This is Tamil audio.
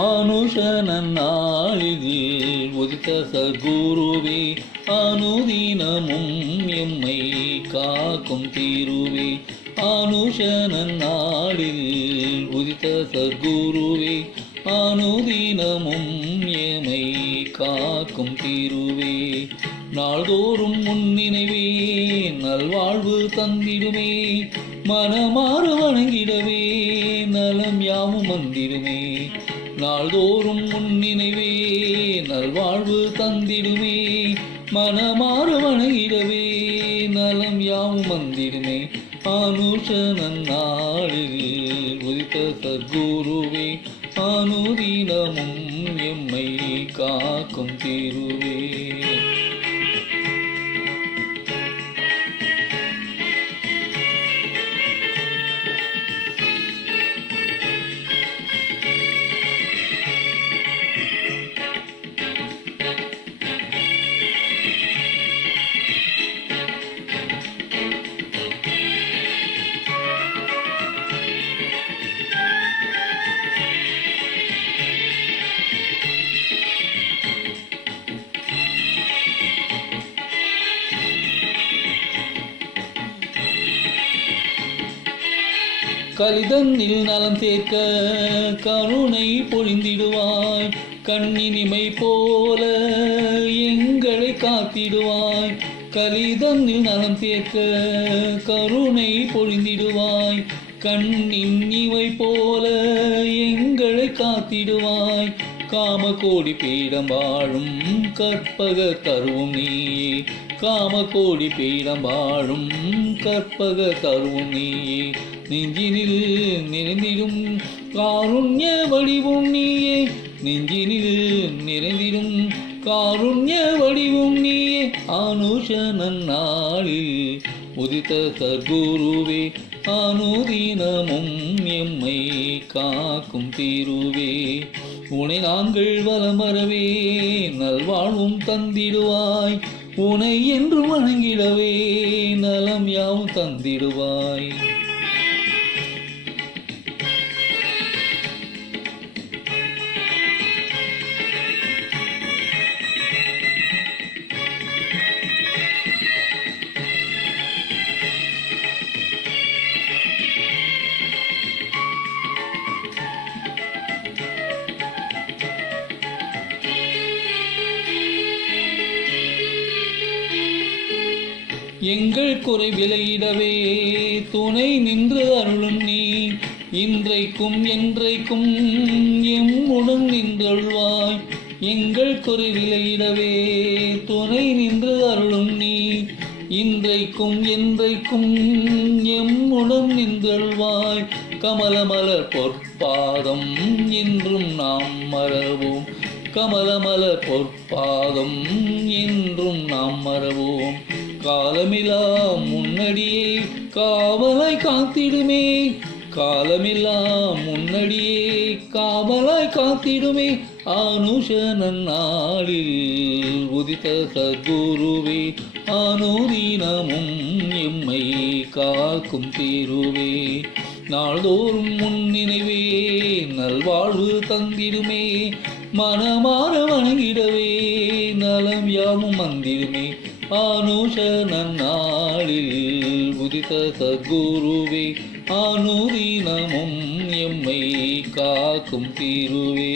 ஆனுஷன நாளில் உதித்த சத்குருவே அனுதினமும் எம்மை காக்கும் தீருவே. ஆனுஷன நாளில் உதித்த சத்குருவே அனுதினமும் எம்மை காக்கும் தீருவே. நாள்தோறும் முன்னினைவே நல்வாழ்வு தந்திடுமே, மனமாறு வணங்கிடவே நலம் யாவும் வந்திடுமே. நாள்தோறும் முன்னினைவே நல்வாழ்வு தந்திடுமே, மனமாறு வணங்கிடவே நலம் யாவும் வந்திடுமே. அனுஷன நாளில் உதித்த சத்குருவே அனுதினமும் எம்மை காக்கும் தீருவே. கலிதன்னில் நலம் சேர்க்க கருணை பொழிந்திடுவாய், கண்ணினிமை போல எங்களை காத்திடுவாய். கலிதன்னில் நலம் சேர்க்க கருணை பொழிந்திடுவாய், கண்ணின் இமை போல எங்களை காத்திடுவாய். காமகோடி பீடம் வாழும் கற்பக தருவும் நீயே, காமகோடி பீடம் வாழும் கற்பக தருவும் நீயே. நெஞ்சினில் நிறைந்திடும் காருண்ய வடிவும் நீயே, நெஞ்சினில் நிறைந்திடும் காருண்ய வடிவும் நீயே. அனுஷன நாளில் உதித்த சத்குருவே அனுதினமும் எம்மை காக்கும் தீருவே. உனை நாங்கள் வலம் வரவே நல்வாழ்வும் தந்திடுவாய், உனை என்று வணங்கிடவே நலம் யாவும் தந்திடுவாய். எங்கள் குறை விலையிடவே துணை நின்று அருளும் நீ, இன்றைக்கும் என்றைக்கும் எம்முடன் நின்றருள்வாய். எங்கள் குறை விலையிடவே துணை நின்று அருளும் நீ, இன்றைக்கும் என்றைக்கும் எம்முடன் நின்றருள்வாய். கமலமலர் பொற்பாதம் என்றும் நாம் மறவோம், கமலமலர் பொற்பாதம் என்றும் நாம் மறவோம். காலமில்லா முன்னடியே காவலாய் காத்திடுமே, காலமில்லா முன்னடியே காவலாய் காத்திடுமே. அனுஷன நாளில் உதித்த சத்குருவே அனுதினமும் எம்மை காக்கும் தீருவே. நாள்தோறும் முன்னினைவே நல்வாழ்வு தந்திடுமே, மனமாற வணங்கிடவே நலம் யாவும் வந்திடுமே. அனுஷன நாளில் உதித்த சத்குருவே அனுதினமும் எம்மை காக்கும் தீருவே.